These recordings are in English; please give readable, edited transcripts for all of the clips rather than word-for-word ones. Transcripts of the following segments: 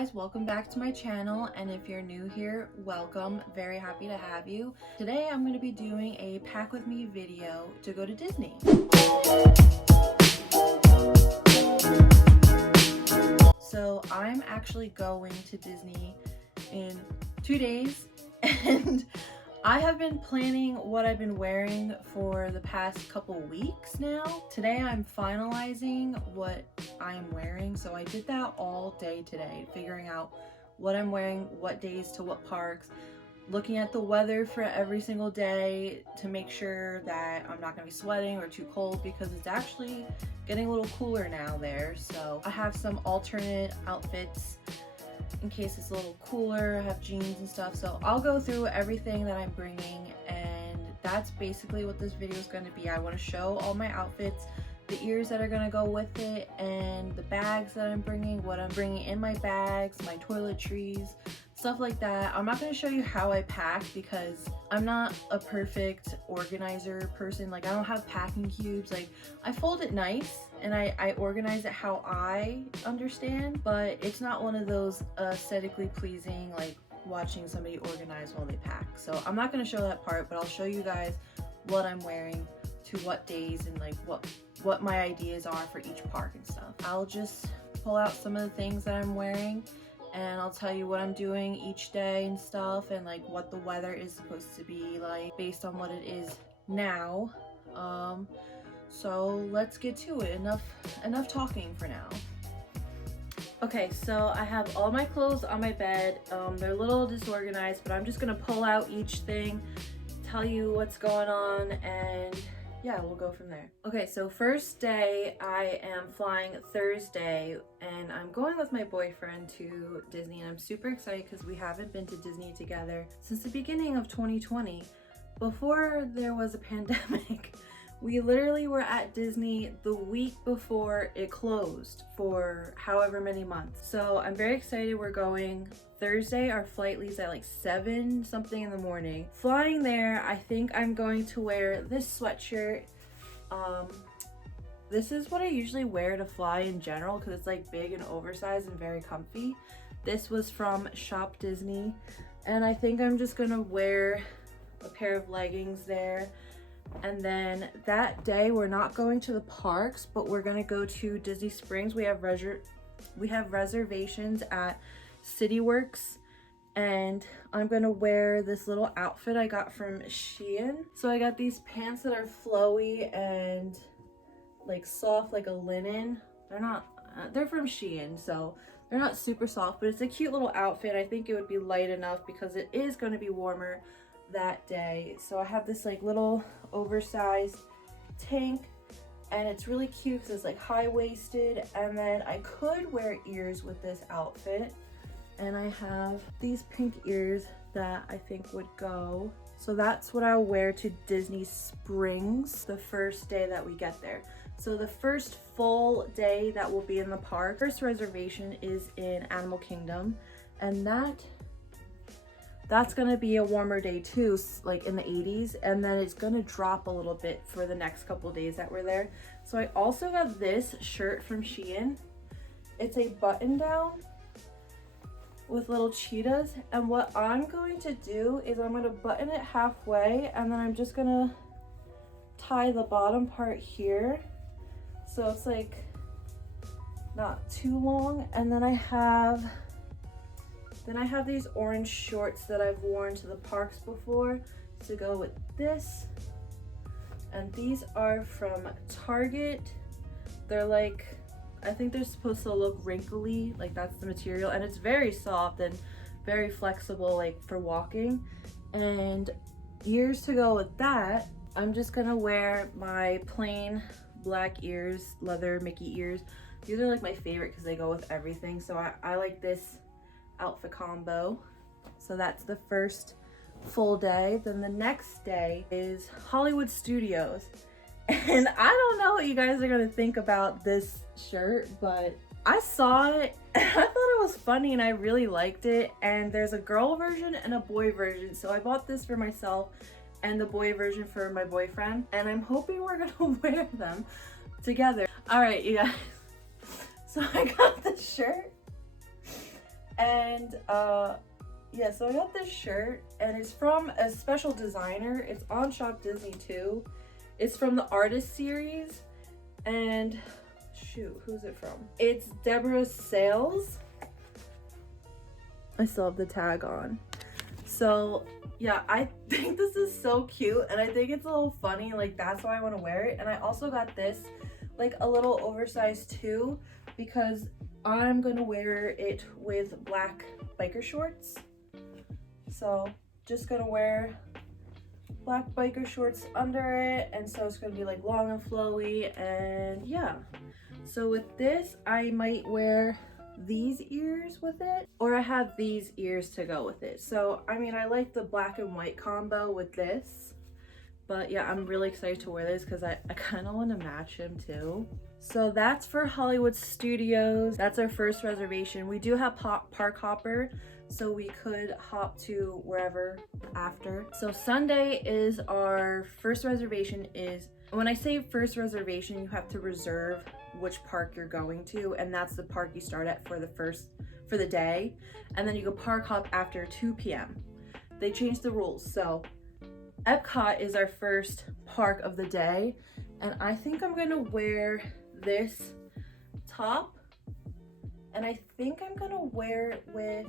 guys, welcome back to my channel, and if you're new here, welcome. Very happy to have you. Today I'm going to be doing a pack with me video to go to Disney. So I'm actually going to Disney in 2 days, and I have been planning what I've been wearing for the past couple weeks now. Today I'm finalizing what I am wearing, so I did that all day today, figuring out what I'm wearing, what days to what parks, looking at the weather for every single day to make sure that I'm not gonna be sweating or too cold, because it's actually getting a little cooler now there. So I have some alternate outfits in case it's a little cooler. I have jeans and stuff, so I'll go through everything that I'm bringing, and that's basically what this video is going to be. I want to show all my outfits, the ears that are going to go with it, and the bags that I'm bringing, what I'm bringing in my bags, my toiletries, stuff like that. I'm not going to show you how I pack because I'm not a perfect organizer person. Like, I don't have packing cubes. Like, I fold it nice and I organize it how I understand, but it's not one of those aesthetically pleasing, like watching somebody organize while they pack. So I'm not going to show that part, but I'll show you guys what I'm wearing to what days and like what my ideas are for each park and stuff. I'll just pull out some of the things that I'm wearing, and I'll tell you what I'm doing each day and stuff, and like what the weather is supposed to be like based on what it is now. So let's get to it. Enough talking for now. Okay, so I have all my clothes on my bed. They're a little disorganized, but I'm just gonna pull out each thing, tell you what's going on, and yeah, we'll go from there. Okay, so first day, I am flying Thursday, and I'm going with my boyfriend to Disney, and I'm super excited because we haven't been to Disney together since the beginning of 2020, before there was a pandemic. We literally were at Disney the week before it closed for however many months. So I'm very excited. We're going Thursday. Our flight leaves at like 7 something in the morning. Flying there, I think I'm going to wear this sweatshirt. This is what I usually wear to fly in general because it's like big and oversized and very comfy. This was from Shop Disney, and I think I'm just gonna wear a pair of leggings there. And then that day we're not going to the parks, but we're gonna go to Disney Springs. We have reservations at CityWorks, and I'm gonna wear this little outfit I got from Shein. So I got these pants that are flowy and like soft, like a linen. They're from Shein, so they're not super soft, but it's a cute little outfit. I think it would be light enough because it is gonna be warmer that day. So I have this like little oversized tank, and it's really cute because it's like high-waisted, and then I could wear ears with this outfit, and I have these pink ears that I think would go. So that's what I'll wear to Disney Springs the first day that we get there. So the first full day that we'll be in the park, first reservation is in Animal Kingdom, and that's gonna be a warmer day too, like in the 80s, and then it's gonna drop a little bit for the next couple days that we're there. So I also got this shirt from Shein. It's a button down with little cheetahs, and what I'm going to do is I'm gonna button it halfway, and then I'm just gonna tie the bottom part here so it's like not too long. And then I have these orange shorts that I've worn to the parks before to go with this. And these are from Target. They're like, I think they're supposed to look wrinkly, like that's the material. And it's very soft and very flexible, like for walking. And ears to go with that, I'm just gonna wear my plain black ears, leather Mickey ears. These are like my favorite because they go with everything. So I like this outfit combo. So that's the first full day. Then the next day is Hollywood Studios, and I don't know what you guys are gonna think about this shirt, but I saw it and I thought it was funny and I really liked it. And there's a girl version and a boy version, so I bought this for myself and the boy version for my boyfriend, and I'm hoping we're gonna wear them together. All right, you guys, so I got the shirt, And yeah, so I got this shirt, and it's from a special designer. It's on Shop Disney too. It's from the Artist series, and shoot, who's it from? It's Deborah Sales. I still have the tag on. So yeah, I think this is so cute, and I think it's a little funny. Like, that's why I want to wear it. And I also got this, like, a little oversized too, because I'm gonna wear it with black biker shorts. So just gonna wear black biker shorts under it, and so it's gonna be like long and flowy. And yeah, so with this I might wear these ears with it, or I have these ears to go with it. So I mean, I like the black and white combo with this, but yeah, I'm really excited to wear this because I kind of want to match him too. So that's for Hollywood Studios. That's our first reservation. We do have park hopper, so we could hop to wherever after. So Sunday is our first reservation. Is when I say first reservation, you have to reserve which park you're going to, and that's the park you start at for the day, and then you go park hop after 2 p.m. They changed the rules. So Epcot is our first park of the day, and I think I'm gonna wear this top, and I think I'm gonna wear it with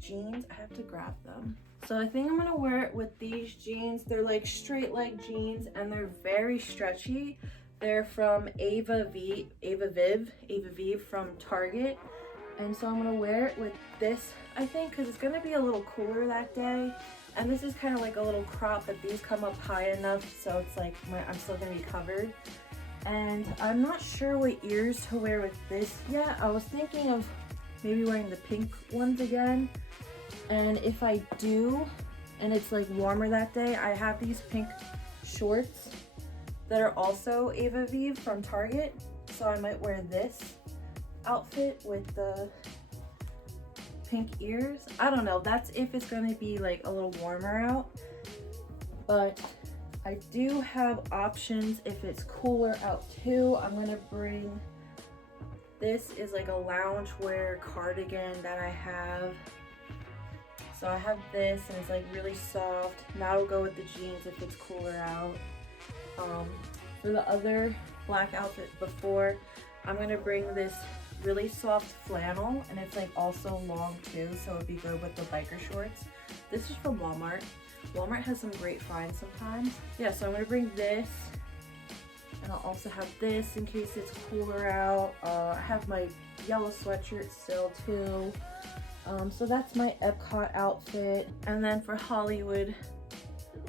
jeans. I have to grab them. So I think I'm gonna wear it with these jeans. They're like straight leg jeans, and they're very stretchy. They're from Ava Viv from Target. And so I'm gonna wear it with this, I think, because it's gonna be a little cooler that day. And this is kind of like a little crop, but these come up high enough, so it's like I'm still gonna be covered. And I'm not sure what ears to wear with this yet. I was thinking of maybe wearing the pink ones again. And if I do, and it's like warmer that day, I have these pink shorts that are also Ava Viv from Target. So I might wear this outfit with the pink ears. I don't know, that's if it's gonna be like a little warmer out. But I do have options if it's cooler out too. I'm gonna bring, this is like a loungewear cardigan that I have. So I have this, and it's like really soft. That'll go with the jeans if it's cooler out. For the other black outfit before, I'm gonna bring this really soft flannel, and it's like also long too, so it'd be good with the biker shorts. This is from Walmart. Walmart has some great finds sometimes. Yeah, so I'm gonna bring this, and I'll also have this in case it's cooler out. I have my yellow sweatshirt still too. So that's my Epcot outfit. And then for Hollywood,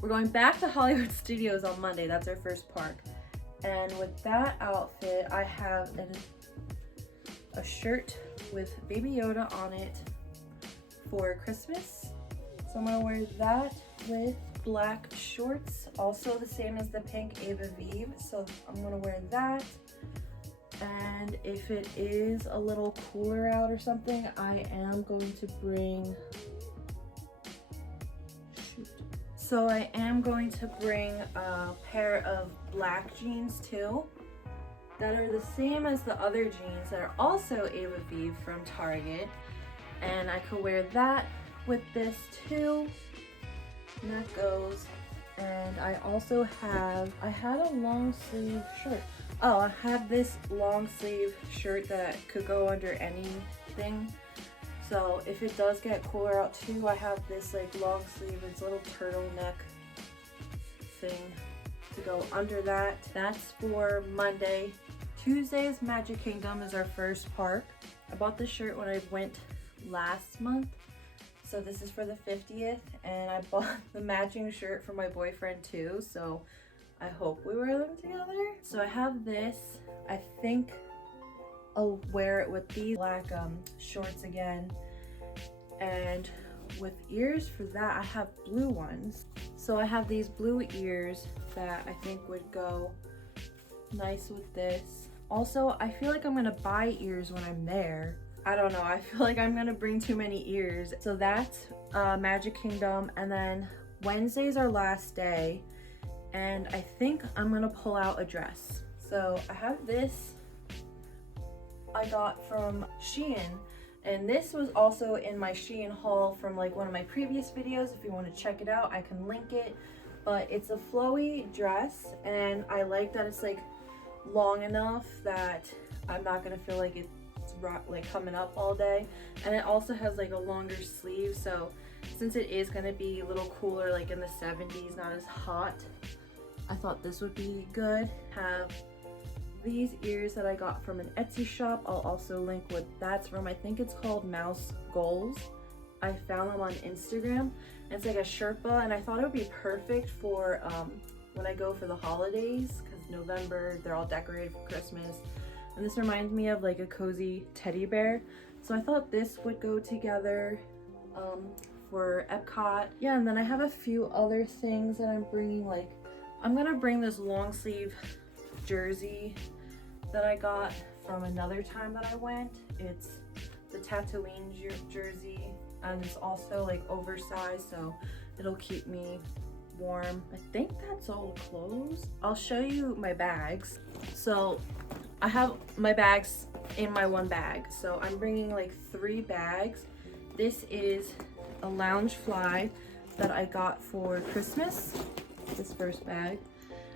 we're going back to Hollywood Studios on Monday. That's our first park. And with that outfit, I have a shirt with Baby Yoda on it for Christmas. So I'm gonna wear that with black shorts, also the same as the pink Ava Viv. So I'm gonna wear that. And if it is a little cooler out or something, I am going to bring, so I am going to bring a pair of black jeans too that are the same as the other jeans that are also Ava Viv from Target. And I could wear that with this too. And that goes. And I also have, I had a long sleeve shirt. Oh, I have this long sleeve shirt that could go under anything. So if it does get cooler out too, I have this like long sleeve, it's a little turtleneck thing to go under that. That's for Monday. Tuesday's Magic Kingdom is our first park. I bought this shirt when I went last month. So this is for the 50th, and I bought the matching shirt for my boyfriend too, so I hope we wear them together. So I have this. I think I'll wear it with these black shorts again. And with ears for that, I have blue ones. So I have these blue ears that I think would go nice with this. Also, I feel like I'm gonna buy ears when I'm there. I don't know, I feel like I'm gonna bring too many ears. So that's Magic Kingdom, and then Wednesday's our last day, and I think I'm gonna pull out a dress. So I have this I got from Shein, And this was also in my Shein haul from like one of my previous videos. If you want to check it out, I can link it. But it's a flowy dress, and I like that it's like long enough that I'm not gonna feel like it's like coming up all day. And it also has like a longer sleeve, so since it is gonna be a little cooler, like in the 70s, not as hot, I thought this would be good. Have these ears that I got from an Etsy shop. I'll also link what that's from. I think it's called Mouse Goals. I found them on Instagram. It's like a Sherpa, and I thought it would be perfect for when I go for the holidays, because November, they're all decorated for Christmas. And this reminds me of like a cozy teddy bear. So I thought this would go together for Epcot. Yeah, and then I have a few other things that I'm bringing. Like, I'm gonna bring this long sleeve jersey that I got from another time that I went. It's the Tatooine Jersey, and it's also like oversized, so it'll keep me warm. I think that's all clothes. I'll show you my bags. So I have my bags in my one bag, so I'm bringing like 3 bags. This is a lounge fly that I got for Christmas, this first bag,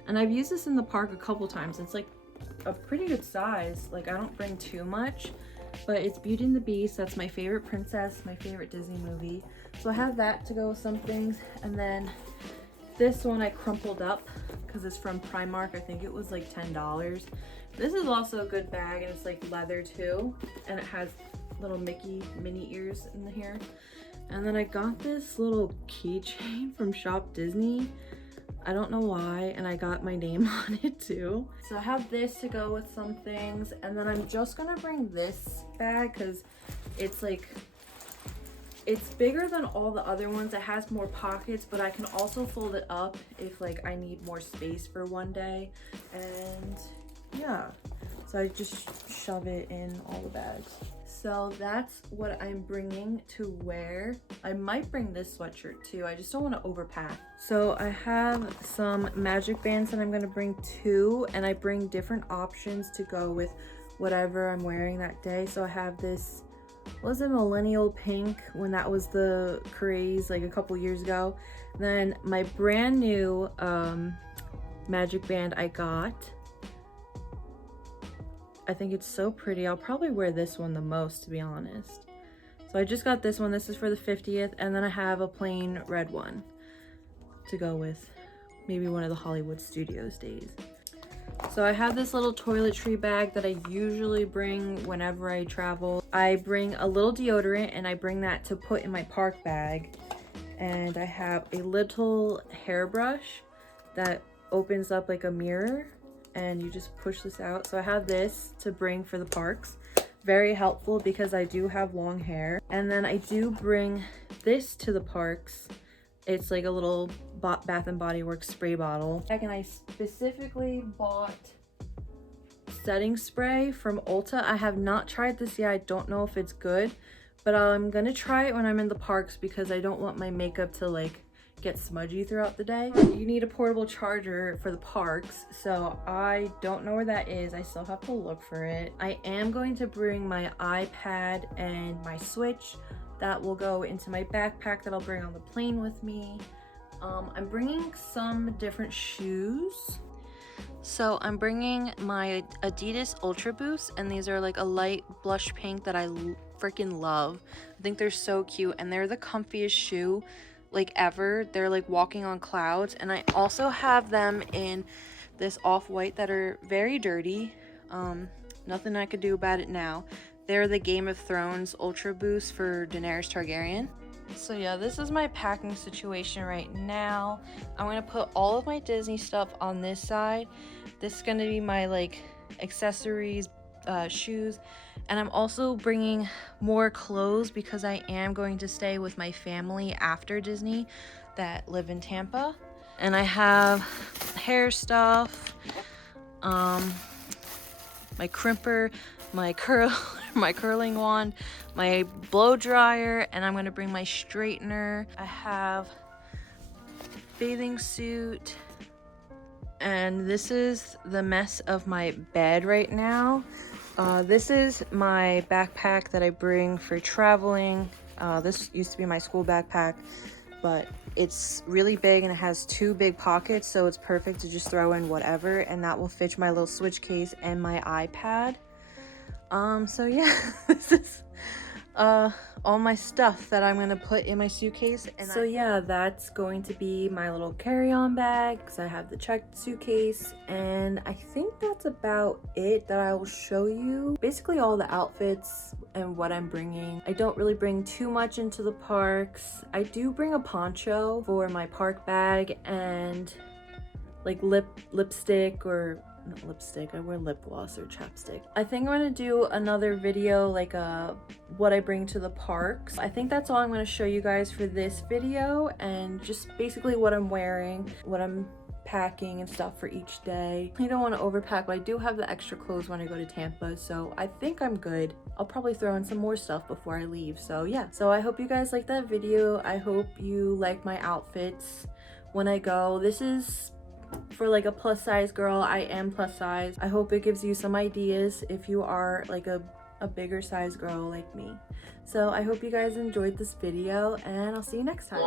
and I've used this in the park a couple times. It's like a pretty good size. Like, I don't bring too much, but it's Beauty and the Beast. That's my favorite princess, my favorite Disney movie. So I have that to go with some things. And then this one I crumpled up because it's from Primark. I think it was like $10. This is also a good bag, and it's like leather too, and it has little Minnie ears in here. And then I got this little keychain from Shop Disney. I don't know why, and I got my name on it too. So I have this to go with some things, and then I'm just gonna bring this bag because it's like, it's bigger than all the other ones. It has more pockets, but I can also fold it up if like I need more space for one day. And yeah, so I just shove it in all the bags. So that's what I'm bringing to wear. I might bring this sweatshirt too. I just don't want to overpack. So I have some magic bands that I'm going to bring too, and I bring different options to go with whatever I'm wearing that day. So I have this, was it millennial pink when that was the craze like a couple years ago. Then my brand new magic band I got. I think it's so pretty. I'll probably wear this one the most, to be honest. So I just got this one. This is for the 50th. And then I have a plain red one to go with maybe one of the Hollywood Studios days. So I have this little toiletry bag that I usually bring whenever I travel. I bring a little deodorant, and I bring that to put in my park bag. And I have a little hairbrush that opens up like a mirror, and you just push this out. So I have this to bring for the parks. Very helpful because I do have long hair. And then I do bring this to the parks. It's like a little Bath and Body Works spray bottle. And I specifically bought setting spray from Ulta. I have not tried this yet. I don't know if it's good, but I'm gonna try it when I'm in the parks because I don't want my makeup to like get smudgy throughout the day. You need a portable charger for the parks, so I don't know where that is. I still have to look for it. I am going to bring my iPad and my Switch. That will go into my backpack that I'll bring on the plane with me. I'm bringing some different shoes. So I'm bringing my Adidas Ultra Boost, and these are like a light blush pink that I freaking love. I think they're so cute, and they're the comfiest shoe like ever. They're like walking on clouds. And I also have them in this off-white that are very dirty. Nothing I could do about it now. They're the Game of Thrones Ultra Boost for Daenerys Targaryen. So yeah, this is my packing situation right now. I'm gonna put all of my Disney stuff on this side. This is gonna be my like accessories, shoes, and I'm also bringing more clothes because I am going to stay with my family after Disney that live in Tampa. And I have hair stuff, my crimper, my curling wand, my blow dryer, and I'm gonna bring my straightener. I have bathing suit, and this is the mess of my bed right now. This is my backpack that I bring for traveling. This used to be my school backpack, but it's really big and it has 2 big pockets, so it's perfect to just throw in whatever, and that will fit my little switch case and my iPad. So yeah, this is all my stuff that I'm gonna put in my suitcase. And so yeah, that's going to be my little carry-on bag because I have the checked suitcase, and I think that's about it that I will show you. Basically all the outfits and what I'm bringing. I don't really bring too much into the parks. I do bring a poncho for my park bag and like lipstick, or not lipstick, I wear lip gloss or chapstick. I think I'm gonna do another video like what I bring to the parks. I think that's all I'm gonna show you guys for this video, and just basically what I'm wearing, what I'm packing and stuff for each day. I don't want to overpack, but I do have the extra clothes when I go to Tampa, so I think I'm good. I'll probably throw in some more stuff before I leave. So yeah, so I hope you guys like that video. I hope you like my outfits when I go. This is for like a plus size girl. I am plus size. I hope it gives you some ideas if you are like a bigger size girl like me. So I hope you guys enjoyed this video, and I'll see you next time.